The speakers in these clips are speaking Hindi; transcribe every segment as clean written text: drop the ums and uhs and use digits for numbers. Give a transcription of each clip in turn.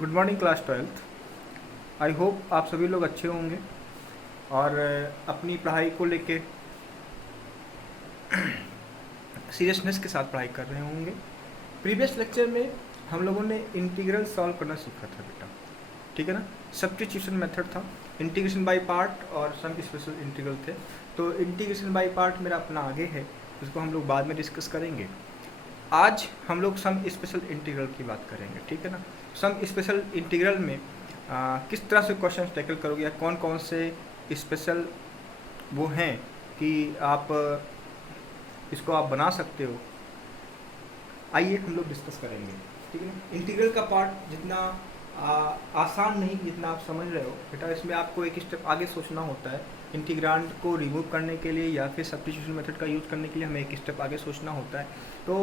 Good morning class 12th। I hope आप सभी लोग अच्छे होंगे और अपनी पढ़ाई को लेके सीरियसनेस के साथ पढ़ाई कर रहे होंगे। प्रीवियस लेक्चर में हम लोगों ने इंटीग्रल सॉल्व करना सीखा था बेटा, ठीक है ना। सब्स्टिट्यूशन मेथड था, इंटीग्रेशन बाय पार्ट और सम स्पेशल इंटीग्रल थे। तो इंटीग्रेशन बाय पार्ट मेरा अपना आगे है, उसको हम लोग बाद में डिस्कस करेंगे। आज हम लोग सम स्पेशल इंटीग्रल की बात करेंगे, ठीक है ना। सम स्पेशल इंटीग्रल में किस तरह से क्वेश्चन टैकल करोगे या कौन कौन से स्पेशल वो हैं कि आप इसको आप बना सकते हो, आइए हम लोग डिस्कस करेंगे, ठीक है ना। इंटीग्रल का पार्ट जितना आसान नहीं जितना आप समझ रहे हो बेटा, इसमें आपको एक स्टेप आगे सोचना होता है। इंटीग्रांड को रिमूव करने के लिए या फिर सब्स्टिट्यूशन मेथड का यूज़ करने के लिए हमें एक स्टेप आगे सोचना होता है। तो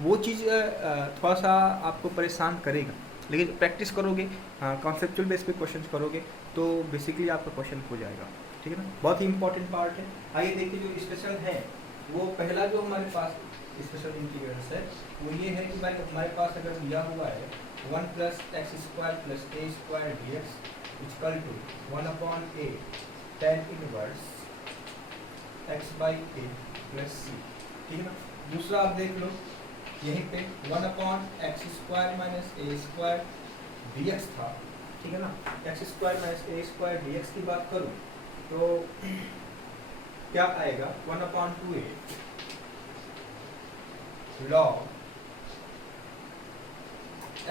वो चीज़ थोड़ा सा आपको परेशान करेगा, लेकिन प्रैक्टिस करोगे, कॉन्सेप्चुअल बेस पे क्वेश्चन करोगे तो बेसिकली आपका क्वेश्चन हो जाएगा, ठीक है ना। बहुत ही इंपॉर्टेंट पार्ट है। आइए देखिए, जो स्पेशल है वो पहला जो हमारे पास स्पेशल इंटीग्रल्स है वो ये है कि भाई हमारे पास अगर दिया हुआ है 1 plus x square plus a square d x equal to 1/a tan inverse x by a plus c, ठीक है ना। दूसरा आप देख लो, यहीं पे 1/x square minus a square d x था, ठीक है ना। X square minus a square d x की बात करूँ तो क्या आएगा, 1/2a log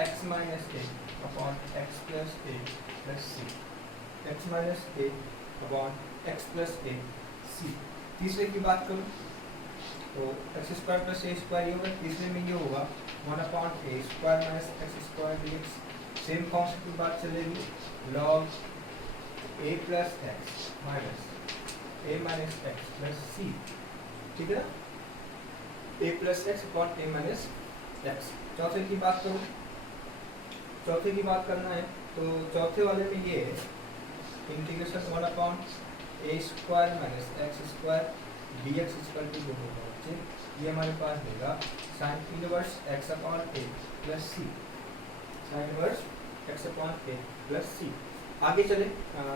x minus A upon x plus a plus C, x minus A upon x plus ए सी। तीसरे की बात करूँ तो x square plus a square ये होगा, तीसरे में ये होगा 1/a square minus x square d x. Same concept की बात चलेगी, log a plus x minus a minus x plus c, ठीक है ना। A plus x upon a minus x. चौथे की बात करूँ, चौथे की बात करना है तो चौथे वाले में ये है integration 1/a square minus x square d x equal to जो होगा बच्चे, ये हमारे पास देगा sine inverse x upon a plus c, sine inverse x upon a plus c. आगे चले,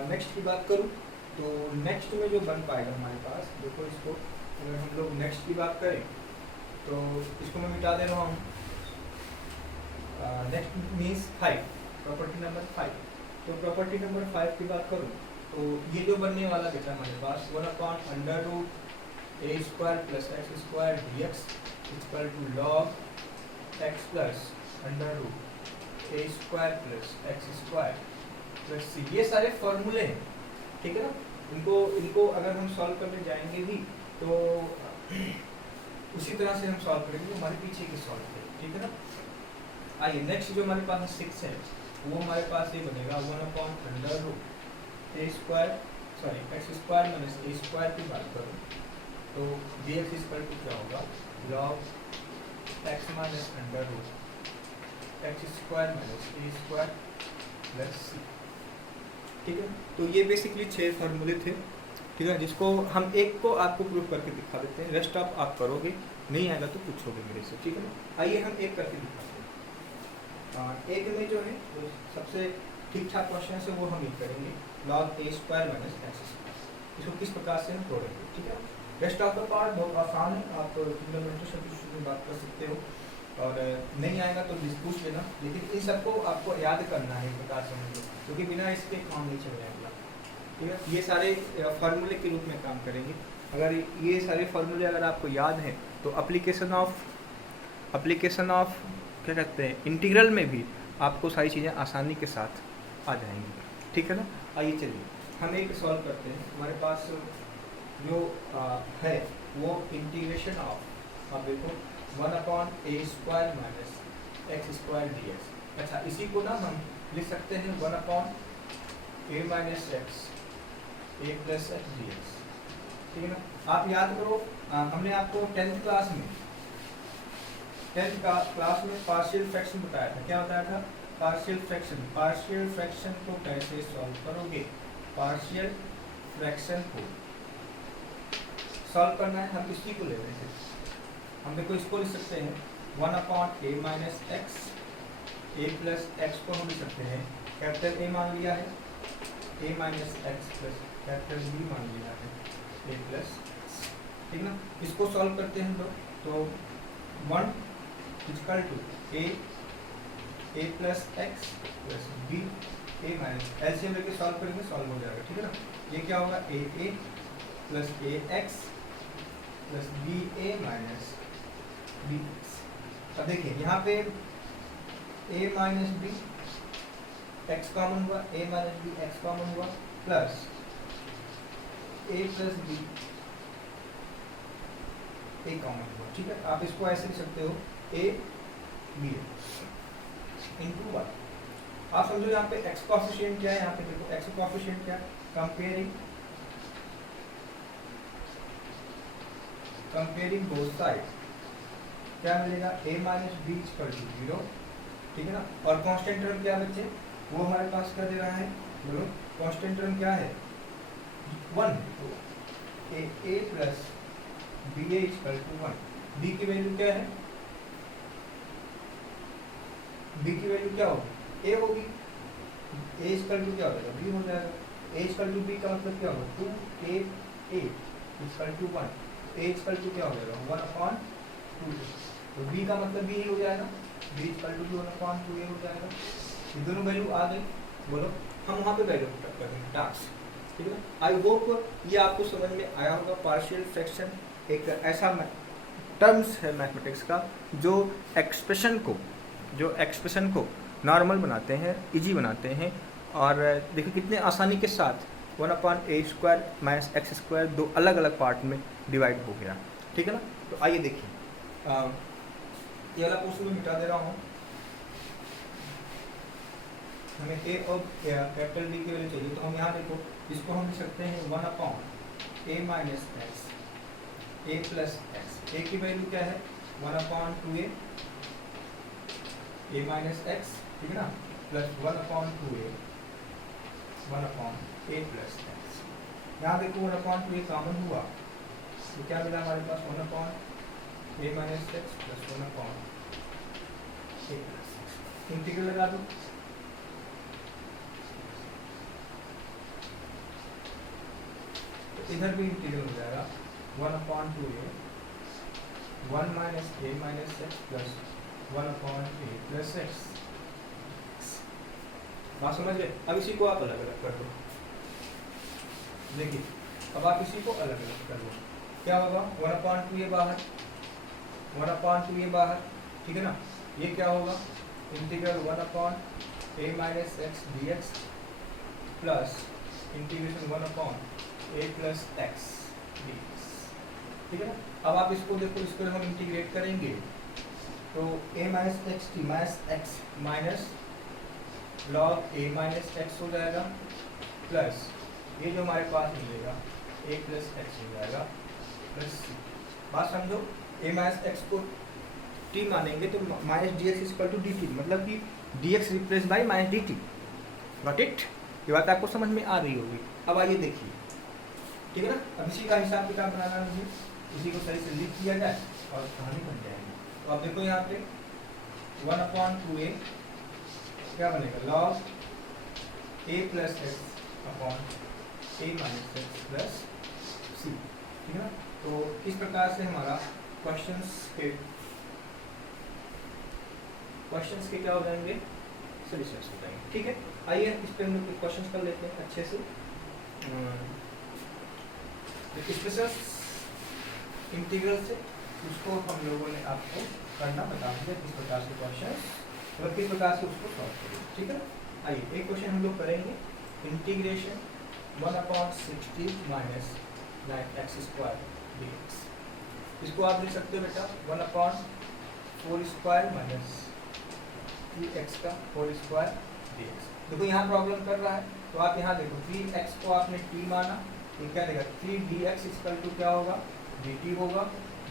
नेक्स्ट की बात करूँ तो नेक्स्ट में जो बन पाएगा हमारे पास, देखो इसको अगर हम लोग नेक्स्ट की बात करें तो इसको मैं मिटा दे रहा हूँ। Next means 5, property number 5। तो प्रॉपर्टी नंबर 5 की बात करूँ तो ये जो बनने वाला बेटा हमारे पास 1/√a square plus x square d x equal to log x plus √a square plus x square plus c. ये सारे फॉर्मूले हैं, ठीक है ना। इनको अगर हम सॉल्व करने जाएंगे भी तो उसी तरह से हम सॉल्व करेंगे हमारे पीछे की सॉल्व करेंगे, ठीक है ना। आइए नेक्स्ट जो हमारे पास 6 है वो हमारे पास ये बनेगा 1/√a square sorry x square minus a square की बात करूँ तो डी एक्स इक्वल टू क्या होगा, log x minus √x square minus a square plus c, ठीक है। तो ये बेसिकली 6 फार्मूले थे, ठीक है, जिसको हम एक को आपको प्रूव करके दिखा देते हैं, रेस्ट आप करोगे, नहीं आएगा तो पूछोगे मेरे से, ठीक है ना। आइए हम एक करके दिखाते हैं। एक में जो है तो सबसे ठीक ठाक क्वेश्चन है वो हम ये करेंगे, log a square minus x square, इसको किस प्रकार से हम तोड़ेंगे, ठीक है। रेस्ट ऑफ द पार्ट बहुत आसान है, आप फंडामेंटल सब्स्टिट्यूशन में बात कर सकते हो और नहीं आएगा तो पूछ लेना, लेकिन इन सबको आपको याद करना है एक प्रकार से, क्योंकि बिना इसके काम नहीं चल जाएगा, ठीक है। ये सारे फार्मूले के रूप में काम करेंगे। अगर ये सारे फार्मूले अगर आपको याद हैं तो एप्लीकेशन ऑफ क्या कहते हैं इंटीग्रल में भी आपको सारी चीज़ें आसानी के साथ आ जाएंगी, ठीक है ना। आइए चलिए हम एक सॉल्व करते हैं। हमारे पास जो है वो इंटीग्रेशन ऑफ, आप देखो 1/a square minus x square d x. अच्छा, इसी को ना हम लिख सकते हैं 1/a माइनस एक्स ए प्लस एक्स डी एक्स, ठीक है ना। आप याद करो, हमने आपको 10th क्लास में पार्शियल फ्रैक्शन बताया था। क्या बताया था, पार्शियल फ्रैक्शन को कैसे सॉल्व करोगे, पार्शियल फ्रैक्शन को सॉल्व करना है, हम इसी को ले रहे थे। हम देखो इसको लिख सकते हैं 1/a माइनस एक्स ए प्लस एक्स को हम लिख सकते हैं कैपिटल ए मान लिया है, a minus x plus capital B मान लिया है, ए प्लस, ठीक ना। इसको सॉल्व करते हैं हम लोग, तो 1 equal to a plus x plus b a minus, LCM लेके सॉल्व करेंगे, सॉल्व हो जाएगा, ठीक है ना। ये क्या होगा, a plus a x plus b a minus b x. अब देखिए यहाँ पे a minus b x common हुआ, a minus b x common हुआ, plus a plus b a common हुआ, ठीक है। आप इसको ऐसे लिख सकते हो, ए बी इंटू 1। आप समझो यहाँ पे एक्स कोएफिशिएंट क्या है, यहाँ पे देखो एक्स कोएफिशिएंट क्या है, कंपेयरिंग बोथ साइड क्या मिलेगा, a minus b equal to 0, ठीक है ना। और कांस्टेंट टर्म क्या बच्चे, वो हमारे पास क्या दे रहा है, बोलो कांस्टेंट टर्म क्या है 1, तो a plus b a equal to 1। b की वैल्यू क्या है, b की वैल्यू क्या होगी, a होगी, a इक्वल टू क्या हो जाएगा, b हो जाएगा, a इक्वल टू b का मतलब क्या होगा 2a equal to 1, a equal to क्या हो जाएगा 1/2, तो b का मतलब b ही हो जाएगा, b इक्वल टू 1/2a हो जाएगा। ये दोनों वैल्यू आ गई, बोलो हम वहाँ पे वैल्यू पुट कर देंगे टास्क, ठीक है। आई होप ये आपको समझ में आया होगा। पार्शियल फ्रैक्शन एक ऐसा टर्म्स है मैथमेटिक्स का जो एक्सप्रेशन को नॉर्मल बनाते हैं, इजी बनाते हैं, और देखिए कितने आसानी के साथ 1/a² माइनस x² दो अलग अलग पार्ट में डिवाइड हो गया, ठीक है ना। तो आइए देखिए, ये वाला पोर्शन में मिटा दे रहा हूँ। हमें a और कैपिटल B की वैल्यू चाहिए, तो हम यहाँ देखो इसको हम लिख सकते हैं 1/a माइनस एक्स ए प्लस एक्स। ए की वैल्यू क्या है 1/2a a माइनस एक्स, ठीक है ना, plus 1/2a 1/a plus x. यहाँ देखो 1/2a कॉमन हुआ, तो क्या मिला हमारे पास 1/a minus x plus 1/a plus x. Integral लगा दो, तो इधर भी इंटीग्रल हो जाएगा 1/2a 1 minus a minus x plus 1/a plus x. बात समझ गए। अब इसी को आप अलग अलग कर दो, देखिए अब आप इसी को अलग अलग कर दो, क्या होगा 1/2a बाहर, 1/2a बाहर, ठीक है ना। ये क्या होगा integral 1/a minus x D x plus integration 1/a plus x D x, ठीक है ना। अब आप इसको देखो, इसको हम इंटीग्रेट करेंगे तो a minus x T minus x minus log a minus x हो जाएगा, प्लस ये जो हमारे पास मिलेगा a प्लस एक्स हो जाएगा प्लस c। बात समझो, a माइनस एक्स को t मानेंगे तो minus d x equal to d t, मतलब कि dx replace by minus d t. Got it, ये बात आपको समझ में आ रही होगी। अब आइए देखिए, ठीक है ना। अब इसी का हिसाब किताब बनाना मुझे, इसी को सही से लिख दिया जाए और कहानी बन जाएगी। तो आप देखो यहाँ पे 1/2a क्या बनेगा log a plus x upon a minus x plus c, ठीक है ना। तो इस प्रकार से हमारा क्वेश्चंस के क्या हो जाएंगे, सॉल्यूशंस हो जाएंगे, ठीक है। आइए इस पे हम लोग क्वेश्चंस कर लेते हैं अच्छे से। स्पेशल इंटीग्रल से उसको हम लोगों ने आपको करना बता दिया, किस प्रकार से क्वेश्चन और किस प्रकार से उसको सॉल्व करेंगे, ठीक है। आइए एक क्वेश्चन हम लोग करेंगे, इंटीग्रेशन 1/60 माइनस 9x² dx। इसको आप लिख सकते हो बेटा 1/4² माइनस 3x का होल स्क्वायर dx। देखो यहाँ प्रॉब्लम कर रहा है, तो आप यहाँ देखो 3x को आपने t माना, तो क्या देगा 3dx इक्वल टू क्या होगा dt होगा,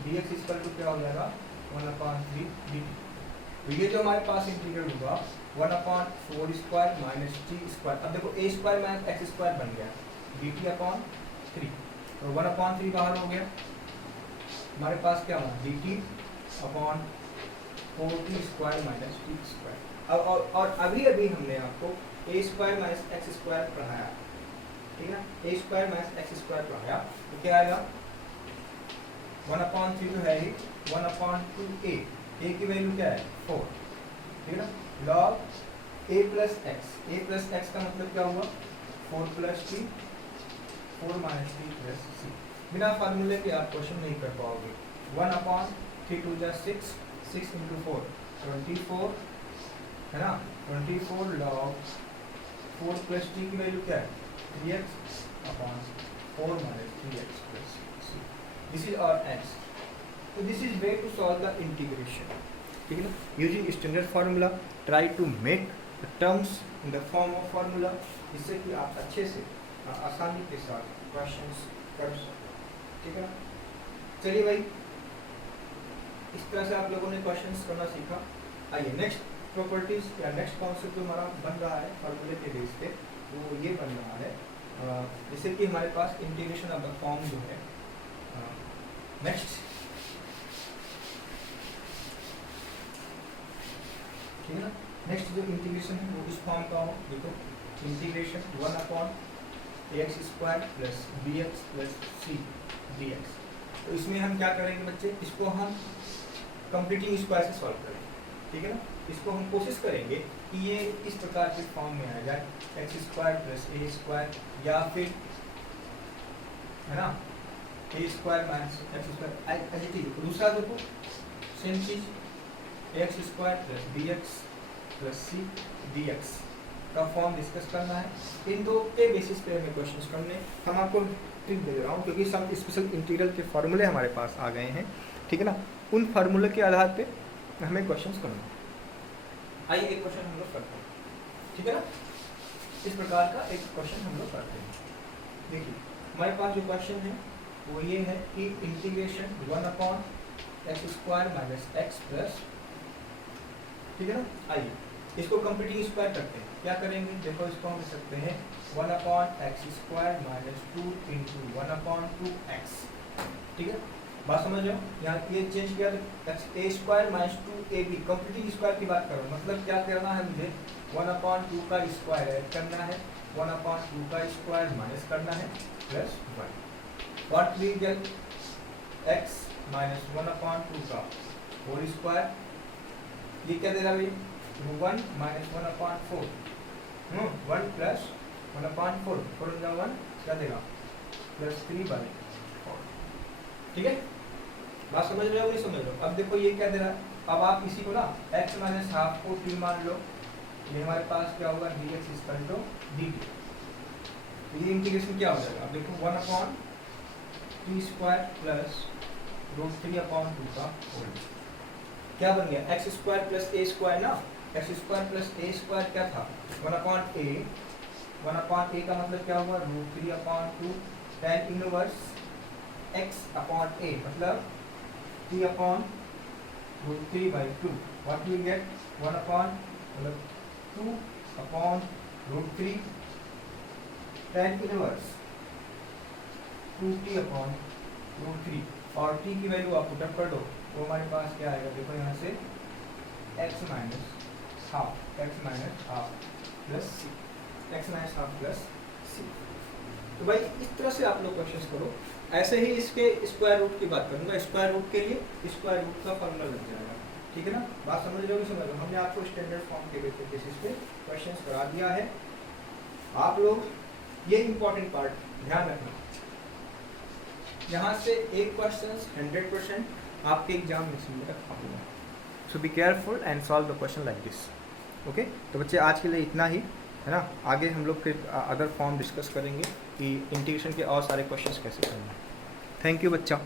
dx इक्वल टू क्या हो जाएगा 1/3 dt। तो ये जो हमारे पास इंटीग्रल हुआ 1/4² माइनस t²। अब देखो a² माइनस x² बन गया dt/3, तो 1/3 बाहर हो गया, हमारे पास क्या हुआ dt/4t² माइनस t²। और अभी अभी हमने आपको ए स्क्वायर माइनस एक्स स्क्वायर पढ़ाया, ठीक है ना, a square minus x square पढ़ाया, तो क्या आएगा 1/3 तो है ही, 1/2a, a की वैल्यू क्या है 4, ठीक है ना, log a प्लस एक्स का मतलब क्या हुआ 4 plus t, 4 minus t plus c. बिना फार्मूले के आप क्वेश्चन नहीं कर पाओगे। 1/3 2 जा 6, 6 इंटू 4 24 है ना, 24 log 4 प्लस टी की वैल्यू क्या है 3x upon 4 minus 3x plus c. This is our x। तो this is way to solve the integration, ठीक है ना, using standard formula try to make the terms in the form of formula, जिससे कि आप अच्छे से आसानी के साथ क्वेश्चंस कर सकें, ठीक है ना। चलिए भाई, इस तरह से आप लोगों ने क्वेश्चंस करना सीखा। आइए नेक्स्ट प्रॉपर्टीज या नेक्स्ट कॉन्सेप्ट जो हमारा बन रहा है फार्मूले के बेस पे, वो ये बन रहा है जैसे कि हमारे पास इंटीग्रेशन ऑफ द फॉर्म जो है नेक्स्ट, ठीक है ना, नेक्स्ट जो इंटीग्रेशन है वो इस फॉर्म का हो। देखो integration 1/ax square plus bx plus c dx। तो इसमें हम क्या करेंगे बच्चे, इसको हम कंप्लीटिंग स्क्वायर से सॉल्व करेंगे, ठीक है ना। इसको हम कोशिश करेंगे कि ये इस प्रकार के फॉर्म में आ जाए, x square plus a square, या फिर है ना a square minus x square. दूसरा देखो सेम चीज x square plus b x plus c d x का फॉर्म डिस्कस करना है। इन दो के बेसिस पे हमें क्वेश्चंस करने, हम आपको ट्रिक दे रहा हूँ क्योंकि सब स्पेशल इंटीग्रल के फार्मूले हमारे पास आ गए हैं, ठीक है ना। उन फार्मूले के आधार पे हमें क्वेश्चंस करना। आइए एक क्वेश्चन हम लोग करते हैं, ठीक है ना। इस प्रकार का एक क्वेश्चन हम लोग करते हैं। देखिए हमारे पास जो क्वेश्चन है वो ये है कि integration 1/x square minus x plus, ठीक है ना। आइए इसको कंप्लीटिंग स्क्वायर करते हैं। क्या करेंगे, देखो इसको हम लिख सकते हैं 1/x square minus 2 into 1/2x, ठीक है। बात समझ रहे हो, यहाँ ये चेंज किया तो a square minus 2ab, completing square की बात करो, मतलब क्या करना है मुझे 1/2 का स्क्वायर ऐड करना है, 1/2 का स्क्वायर माइनस करना है plus 1। What will get x minus 1/2 का होल स्क्वायर, ये क्या देगा भाई 1 माइनस 1/4, 1 प्लस 1/4, 4 क्या देगा प्लस 3/4, ठीक है। बात समझ रहे हो नहीं समझ रहे हो। अब देखो ये क्या दे रहा है, अब आप इसी को ना x माइनस हाफ को t मान लो, ये हमारे पास क्या होगा dx इक्वल टू dt। तो ये इंटीग्रेशन क्या हो जाएगा, अब देखो 1/t स्क्वायर प्लस √3/2 का होल, क्या बन गया x square plus a square ना, x square plus a square क्या था 1/a, 1/a का मतलब क्या हुआ √3/2 tan इनवर्स x/a, मतलब t/√3/2। What will get 1/2 √3 tan inverse 2t/√3, और t की वैल्यू आप पुटअप कर दो तो हमारे पास क्या आएगा, देखो यहाँ से x माइनस हाफ प्लस सी, x माइनस हाफ प्लस सी। तो भाई इस तरह से आप लोग क्वेश्चन करो। ऐसे ही इसके स्क्वायर रूट की बात करूंगा, स्क्वायर रूट के लिए स्क्वायर रूट का फॉर्मूला लग जाएगा, ठीक है ना। बात समझ रहे हो कि समझ लो, हमने आपको स्टैंडर्ड फॉर्म के बेसिस पे क्वेश्चंस करा दिया है। आप लोग ये इंपॉर्टेंट पार्ट ध्यान रखना, यहाँ से एक क्वेश्चन 100% आपके एग्जाम में से आएगा, so be careful and solve the question like this, okay. तो बच्चे आज के लिए इतना ही है ना, आगे हम लोग फिर अदर फॉर्म डिस्कस करेंगे कि इंटीग्रेशन के और सारे क्वेश्चंस कैसे करना है। थैंक यू बच्चा।